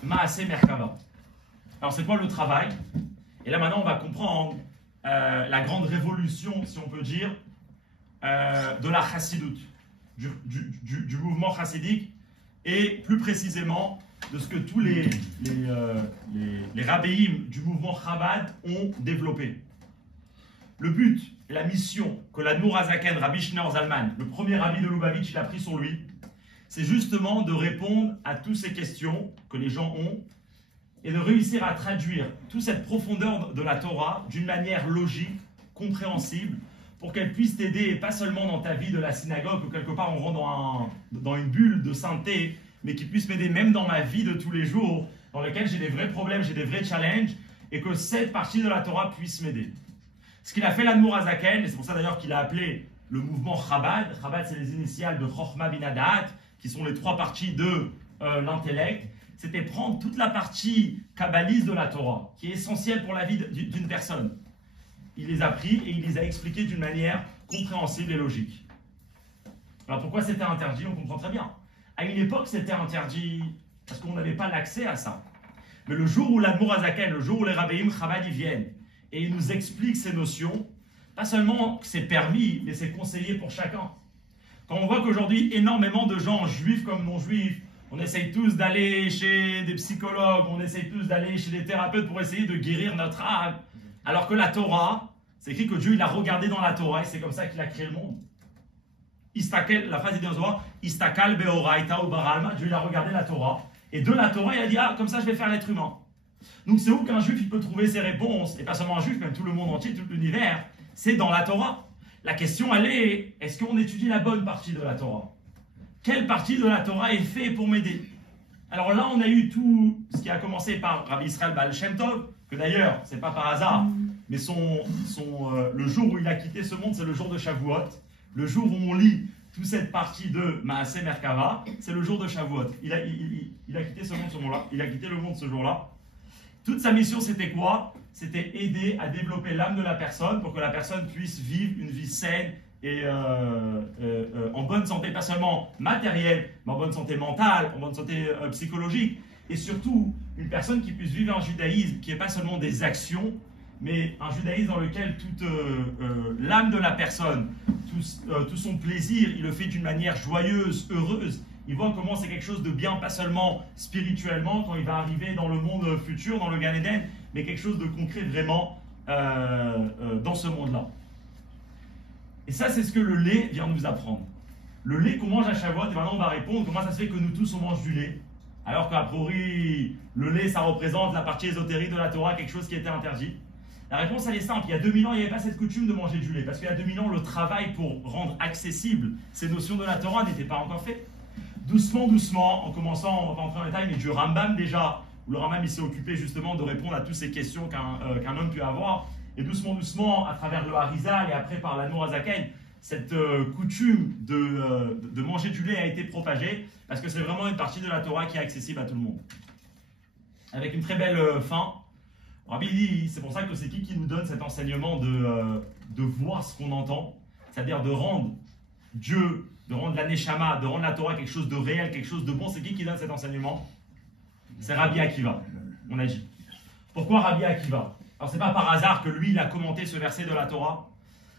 Maaseh Merkava. Alors, c'est quoi le travail? Et là, maintenant, on va comprendre la grande révolution, si on peut dire, de la chassidoute, du mouvement chassidique, et plus précisément de ce que tous les rabbéim du mouvement Chabad ont développé. Le but et la mission que l'Admour Hazaken, Rabbi Shneur Zalman, le premier rabbi de Lubavitch, il a pris sur lui, c'est justement de répondre à toutes ces questions que les gens ont et de réussir à traduire toute cette profondeur de la Torah d'une manière logique, compréhensible, pour qu'elle puisse t'aider, et pas seulement dans ta vie de la synagogue, ou quelque part on rentre dans une bulle de sainteté, mais qui puisse m'aider même dans ma vie de tous les jours, dans laquelle j'ai des vrais problèmes, j'ai des vrais challenges, et que cette partie de la Torah puisse m'aider. Ce qu'il a fait l'Admour Hazaken, et c'est pour ça d'ailleurs qu'il a appelé le mouvement Chabad. Chabad, c'est les initiales de Chochma Bina Da'at, qui sont les trois parties de l'intellect. C'était prendre toute la partie kabbaliste de la Torah, qui est essentielle pour la vie d'une personne. Il les a pris et il les a expliqués d'une manière compréhensible et logique. Alors pourquoi c'était interdit? On comprend très bien. À une époque, c'était interdit parce qu'on n'avait pas l'accès à ça. Mais le jour où l'Admour Hazaken, le jour où les rabbéim Chabad y viennent, et ils nous expliquent ces notions, pas seulement que c'est permis, mais c'est conseillé pour chacun. Quand on voit qu'aujourd'hui, énormément de gens, juifs comme non-juifs, on essaye tous d'aller chez des psychologues, on essaye tous d'aller chez des thérapeutes pour essayer de guérir notre âme, alors que la Torah, c'est écrit que Dieu il a regardé dans la Torah et c'est comme ça qu'il a créé le monde. Istakel, la phrase est dans le Zohar, Istakal beoraita ou baralma, Dieu il a regardé la Torah, et de la Torah il a dit, ah comme ça je vais faire l'être humain. Donc c'est où qu'un juif il peut trouver ses réponses, et pas seulement un juif, même tout le monde entier, tout l'univers, c'est dans la Torah. La question elle est, est-ce qu'on étudie la bonne partie de la Torah? Quelle partie de la Torah est faite pour m'aider? Alors là on a eu tout ce qui a commencé par Rabbi Israël Baal Shem Tov, que d'ailleurs c'est pas par hasard, mais le jour où il a quitté ce monde c'est le jour de Shavuot, le jour où on lit toute cette partie de Maaseh Merkava, c'est le jour de Shavuot. Il a quitté ce monde ce jour-là, il a quitté le monde ce jour-là. Toute sa mission, c'était quoi? C'était aider à développer l'âme de la personne pour que la personne puisse vivre une vie saine et en bonne santé, pas seulement matérielle, mais en bonne santé mentale, en bonne santé psychologique. Et surtout, une personne qui puisse vivre un judaïsme qui n'est pas seulement des actions, mais un judaïsme dans lequel toute l'âme de la personne, tout son plaisir, il le fait d'une manière joyeuse, heureuse. Il voit comment c'est quelque chose de bien, pas seulement spirituellement, quand il va arriver dans le monde futur, dans le Gan Eden, mais quelque chose de concret vraiment dans ce monde-là. Et ça, c'est ce que le lait vient nous apprendre. Le lait qu'on mange à Shavuot, et maintenant on va répondre comment ça se fait que nous tous on mange du lait, alors qu'a priori, le lait ça représente la partie ésotérique de la Torah, quelque chose qui était interdit. La réponse elle est simple, il y a 2000 ans il n'y avait pas cette coutume de manger du lait, parce qu'il y a 2000 ans le travail pour rendre accessible ces notions de la Torah n'était pas encore fait. Doucement, doucement, en commençant, on va pas entrer en détail, mais du Rambam déjà, où le Rambam il s'est occupé justement de répondre à toutes ces questions qu'un homme peut avoir, et doucement, doucement, à travers le Harizal et après par l'Admour Hazaken, cette coutume de manger du lait a été propagée, parce que c'est vraiment une partie de la Torah qui est accessible à tout le monde. Avec une très belle fin, Rabbi dit, c'est pour ça que c'est qui nous donne cet enseignement de voir ce qu'on entend, c'est-à-dire de rendre Dieu, de rendre la Neshama, de rendre la Torah quelque chose de réel, quelque chose de bon. C'est qui donne cet enseignement? C'est Rabbi Akiva, on a dit. Pourquoi Rabbi Akiva? Alors c'est pas par hasard que lui il a commenté ce verset de la Torah,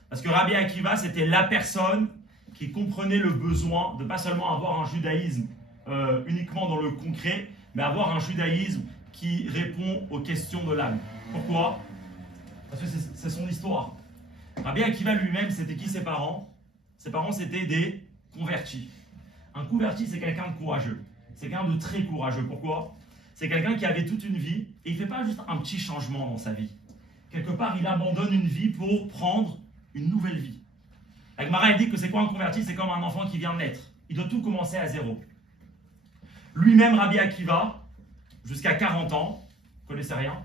parce que Rabbi Akiva c'était la personne qui comprenait le besoin de pas seulement avoir un judaïsme uniquement dans le concret, mais avoir un judaïsme qui répond aux questions de l'âme. Pourquoi? Parce que c'est son histoire. Rabbi Akiva lui-même, c'était qui ses parents? Ses parents, c'était des convertis. Un converti, c'est quelqu'un de courageux. C'est quelqu'un de très courageux. Pourquoi? C'est quelqu'un qui avait toute une vie et il ne fait pas juste un petit changement dans sa vie. Quelque part, il abandonne une vie pour prendre une nouvelle vie. La Gemara, elle dit que c'est quoi un converti? C'est comme un enfant qui vient de naître. Il doit tout commencer à zéro. Lui-même, Rabbi Akiva, jusqu'à 40 ans, ne connaissait rien.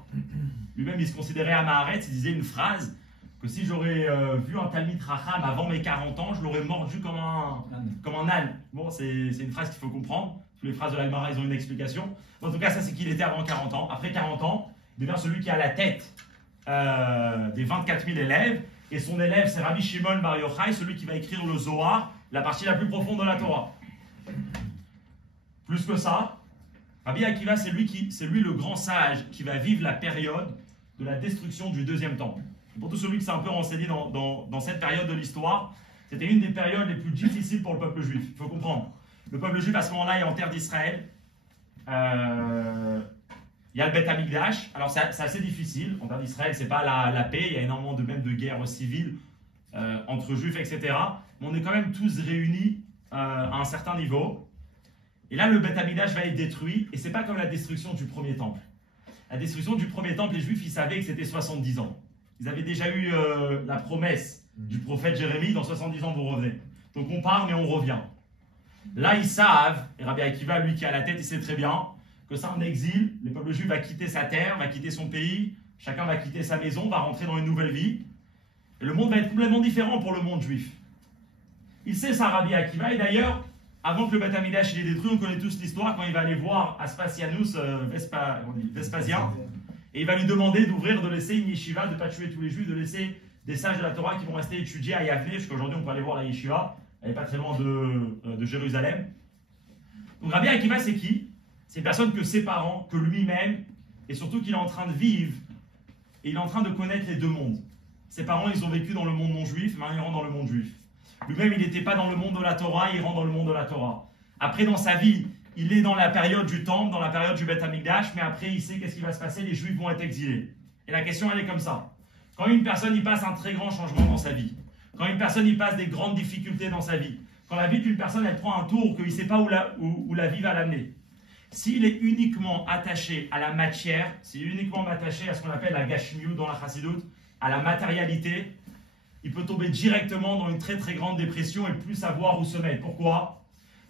Lui-même, il se considérait à Maharetz, il disait une phrase que si j'aurais vu un Talmid Racham avant mes 40 ans, je l'aurais mordu comme un âne. Bon, c'est une phrase qu'il faut comprendre. Toutes les phrases de la Gemara, ils ont une explication. En tout cas, ça, c'est qu'il était avant 40 ans. Après 40 ans, il devient celui qui a la tête des 24 000 élèves. Et son élève, c'est Rabbi Shimon Bar Yochai, celui qui va écrire le Zohar, la partie la plus profonde de la Torah. Plus que ça, Rabbi Akiva, c'est lui le grand sage qui va vivre la période de la destruction du deuxième temple. Pour tout celui qui s'est un peu renseigné dans cette période de l'histoire, c'était une des périodes les plus difficiles pour le peuple juif. Il faut comprendre. Le peuple juif, à ce moment-là, est en terre d'Israël. Il y a le Beth Amikdash. Alors, c'est assez difficile. En terre d'Israël, c'est pas la paix. Il y a énormément de guerres civiles entre juifs, etc. Mais on est quand même tous réunis à un certain niveau. Et là, le Beth Amikdash va être détruit. Et c'est pas comme la destruction du premier temple. La destruction du premier temple, les juifs, ils savaient que c'était 70 ans. Ils avaient déjà eu la promesse du prophète Jérémie, dans 70 ans vous revenez. Donc on part mais on revient. Là ils savent, et Rabbi Akiva, lui qui a la tête, il sait très bien que ça en exil, le peuple juif va quitter sa terre, va quitter son pays, chacun va quitter sa maison, va rentrer dans une nouvelle vie. Et le monde va être complètement différent pour le monde juif. Il sait ça, Rabbi Akiva, et d'ailleurs, avant que le Beth Amikdash il est détruit, on connaît tous l'histoire quand il va aller voir Aspasianus, Vespasien, et il va lui demander d'ouvrir, de laisser une yeshiva, de ne pas tuer tous les juifs, de laisser des sages de la Torah qui vont rester étudier à Yavne, jusqu'à aujourd'hui on peut aller voir la yeshiva, elle n'est pas très loin de Jérusalem. Donc Rabbi Akiva c'est qui? C'est une personne que ses parents, que lui-même, et surtout qu'il est en train de vivre, et il est en train de connaître les deux mondes. Ses parents ils ont vécu dans le monde non juif, maintenant il rentre dans le monde juif. Lui-même il n'était pas dans le monde de la Torah, il rentre dans le monde de la Torah. Après dans sa vie, il est dans la période du temple, dans la période du Beth Amikdash, mais après il sait qu'est-ce qui va se passer, les juifs vont être exilés. Et la question elle est comme ça. Quand une personne y passe un très grand changement dans sa vie, quand une personne y passe des grandes difficultés dans sa vie, quand la vie d'une personne elle prend un tour qu'il ne sait pas où la vie va l'amener, s'il est uniquement attaché à la matière, s'il est uniquement attaché à ce qu'on appelle la gashmiut dans la chassidut, à la matérialité, il peut tomber directement dans une très très grande dépression et plus savoir où se mettre. Pourquoi ?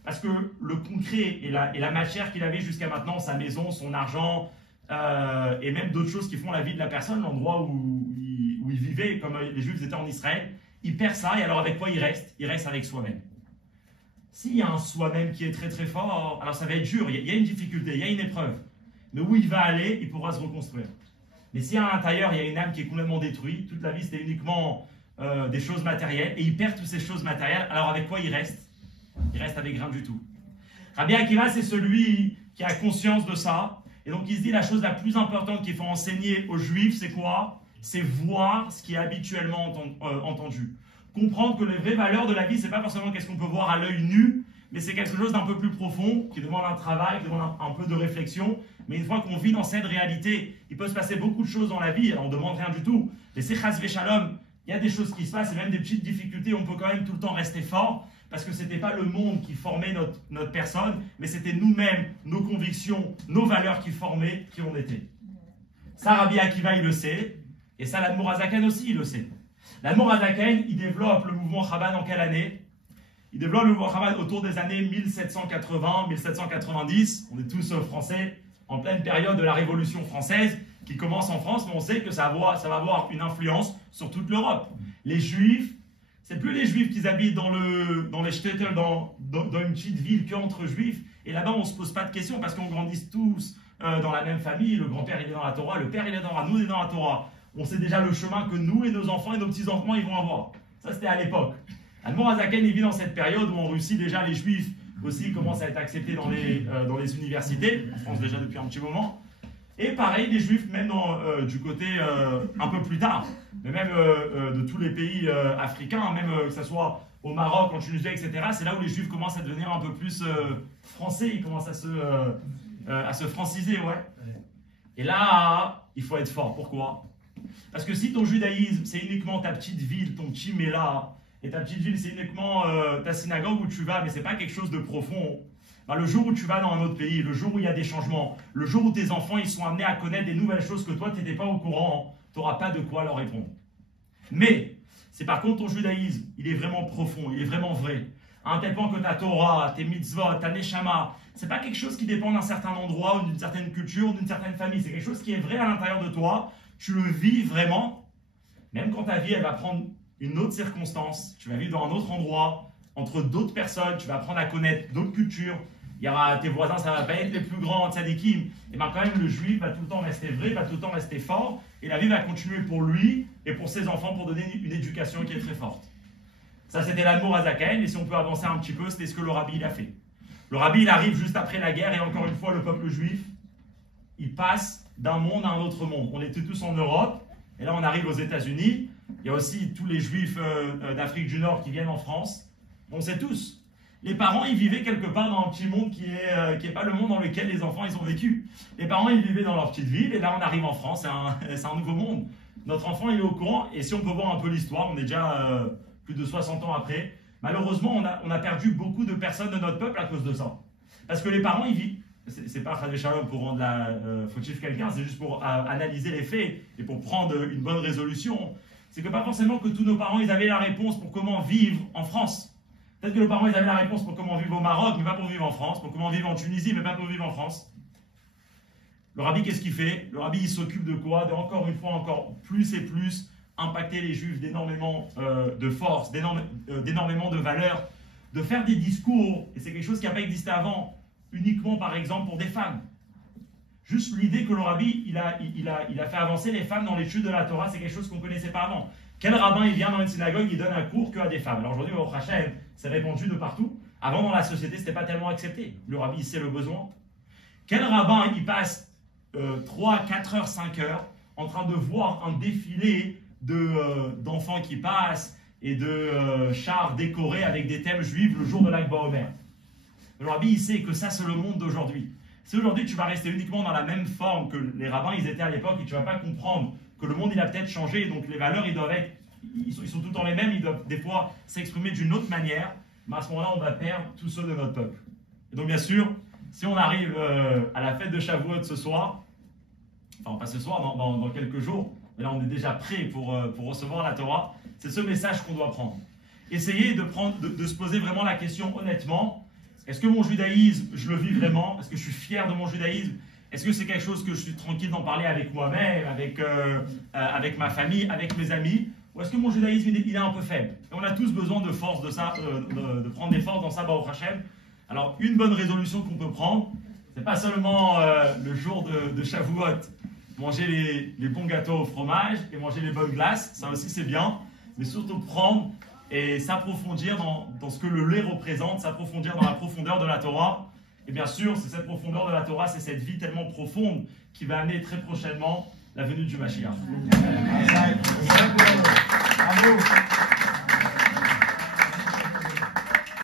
Parce que le concret et la matière qu'il avait jusqu'à maintenant, sa maison, son argent, et même d'autres choses qui font la vie de la personne, l'endroit où il vivait, comme les Juifs étaient en Israël, il perd ça, et alors avec quoi il reste ? Il reste avec soi-même. S'il y a un soi-même qui est très très fort, alors ça va être dur, il y a une difficulté, il y a une épreuve. Mais où il va aller, il pourra se reconstruire. Mais si à l'intérieur, il y a une âme qui est complètement détruite, toute la vie c'était uniquement des choses matérielles, et il perd toutes ces choses matérielles, alors avec quoi il reste ? Il reste avec rien du tout. Rabbi Akiva, c'est celui qui a conscience de ça. Et donc il se dit la chose la plus importante qu'il faut enseigner aux Juifs, c'est quoi ? C'est voir ce qui est habituellement entendu. Comprendre que les vraies valeurs de la vie, c'est pas forcément qu'est-ce qu'on peut voir à l'œil nu, mais c'est quelque chose d'un peu plus profond, qui demande un travail, qui demande un peu de réflexion. Mais une fois qu'on vit dans cette réalité, il peut se passer beaucoup de choses dans la vie, alors on ne demande rien du tout. Mais c'est chas v'shalom, il y a des choses qui se passent, et même des petites difficultés, on peut quand même tout le temps rester fort, parce que ce n'était pas le monde qui formait notre personne, mais c'était nous-mêmes, nos convictions, nos valeurs qui formaient qui on était. Ça, Rabbi Akiva, il le sait, et ça, l'Admour HaZaken aussi, il le sait. L'Admour HaZaken, il développe le mouvement Chabad en quelle année ? Il développe le mouvement Chabad autour des années 1780, 1790. On est tous français, en pleine période de la Révolution française, qui commence en France, mais on sait que ça va avoir une influence sur toute l'Europe. Les Juifs, c'est plus les Juifs qui habitent dans les shtetl, dans une petite ville qu'entre Juifs. Et là-bas, on ne se pose pas de questions parce qu'on grandit tous dans la même famille. Le grand-père, il est dans la Torah, le père, il est dans la Torah, nous, on est dans la Torah. On sait déjà le chemin que nous et nos enfants et nos petits-enfants, ils vont avoir. Ça, c'était à l'époque. Admour HaZaken, il vit dans cette période où en Russie, déjà, les Juifs aussi commencent à être acceptés dans les universités. En France, déjà, depuis un petit moment. Et pareil, les Juifs, même du côté un peu plus tard, mais même de tous les pays africains, même que ce soit au Maroc, en Tunisie, etc., c'est là où les Juifs commencent à devenir un peu plus français, ils commencent à se franciser, ouais. Et là, il faut être fort. Pourquoi ? Parce que si ton judaïsme, c'est uniquement ta petite ville, ton petit Méla, et ta petite ville, c'est uniquement ta synagogue où tu vas, mais c'est pas quelque chose de profond. Ben, le jour où tu vas dans un autre pays, le jour où il y a des changements, le jour où tes enfants ils sont amenés à connaître des nouvelles choses que toi tu n'étais pas au courant, tu n'auras pas de quoi leur répondre. Mais, c'est par contre ton judaïsme, il est vraiment profond, il est vraiment vrai. À un tel point que ta Torah, tes mitzvot, ta neshama, c'est pas quelque chose qui dépend d'un certain endroit ou d'une certaine culture ou d'une certaine famille, c'est quelque chose qui est vrai à l'intérieur de toi, tu le vis vraiment, même quand ta vie, elle va prendre une autre circonstance, tu vas vivre dans un autre endroit, entre d'autres personnes, tu vas apprendre à connaître d'autres cultures, il y aura tes voisins, ça va pas être les plus grands tzadikim, et bien quand même le juif va tout le temps rester vrai, va tout le temps rester fort, et la vie va continuer pour lui et pour ses enfants pour donner une éducation qui est très forte. Ça c'était l'Admour Azaken, et si on peut avancer un petit peu, c'était ce que le rabbi il a fait. Le rabbi il arrive juste après la guerre, et encore une fois le peuple juif, il passe d'un monde à un autre monde. On était tous en Europe, et là on arrive aux États-Unis, il y a aussi tous les juifs d'Afrique du Nord qui viennent en France, on le sait tous. Les parents, ils vivaient quelque part dans un petit monde qui est pas le monde dans lequel les enfants ils ont vécu. Les parents, ils vivaient dans leur petite ville, et là, on arrive en France, c'est un nouveau monde. Notre enfant, il est au courant, et si on peut voir un peu l'histoire, on est déjà plus de 60 ans après. Malheureusement, on a perdu beaucoup de personnes de notre peuple à cause de ça. Parce que les parents, ils vivent. C'est pas Chadé Shalom pour rendre fautif quelqu'un, c'est juste pour analyser les faits et pour prendre une bonne résolution. C'est que pas forcément que tous nos parents, ils avaient la réponse pour comment vivre en France. Peut-être que nos parents, ils avaient la réponse pour comment vivre au Maroc, mais pas pour vivre en France, pour comment vivre en Tunisie, mais pas pour vivre en France. Le rabbi, qu'est-ce qu'il fait? Le rabbi, il s'occupe de quoi? De, encore une fois, encore plus et plus, impacter les juifs d'énormément de force, d'énormément de valeur, de faire des discours, et c'est quelque chose qui n'a pas existé avant, uniquement par exemple pour des femmes. Juste l'idée que le rabbi, il a fait avancer les femmes dans l'étude de la Torah, c'est quelque chose qu'on ne connaissait pas avant. Quel rabbin il vient dans une synagogue, il donne un cours qu'à des femmes? Alors aujourd'hui, au Hachem, c'est répandu de partout. Avant, dans la société, ce n'était pas tellement accepté. Le rabbi, il sait le besoin. Quel rabbin, il passe 3, 4 heures, 5 heures en train de voir un défilé d'enfants qui passent et de chars décorés avec des thèmes juifs le jour de l'Akba Omer? Le rabbi, il sait que ça, c'est le monde d'aujourd'hui. Si aujourd'hui, tu vas rester uniquement dans la même forme que les rabbins, ils étaient à l'époque, et tu ne vas pas comprendre que le monde, il a peut-être changé, donc les valeurs, ils doivent être, ils sont tout le temps les mêmes, ils doivent des fois s'exprimer d'une autre manière, mais à ce moment-là, on va perdre tous ceux de notre peuple. Et donc, bien sûr, si on arrive à la fête de Shavuot ce soir, enfin, pas ce soir, dans quelques jours, mais là, on est déjà prêt pour recevoir la Torah, c'est ce message qu'on doit prendre. Essayez de se poser vraiment la question honnêtement. Est-ce que mon judaïsme, je le vis vraiment? Est-ce que je suis fier de mon judaïsme? Est-ce que c'est quelque chose que je suis tranquille d'en parler avec moi-même, avec ma famille, avec mes amis? Ou est-ce que mon judaïsme, il est un peu faible? Et on a tous besoin de force, de prendre des forces dans ça, Baruch Hashem. Alors, une bonne résolution qu'on peut prendre, c'est pas seulement le jour de Shavuot, manger les bons gâteaux au fromage et manger les bonnes glaces, ça aussi c'est bien, mais surtout prendre et s'approfondir dans ce que le lait représente, s'approfondir dans la profondeur de la Torah. Et bien sûr, c'est cette profondeur de la Torah, c'est cette vie tellement profonde qui va amener très prochainement la venue du Mashiach. Bravo.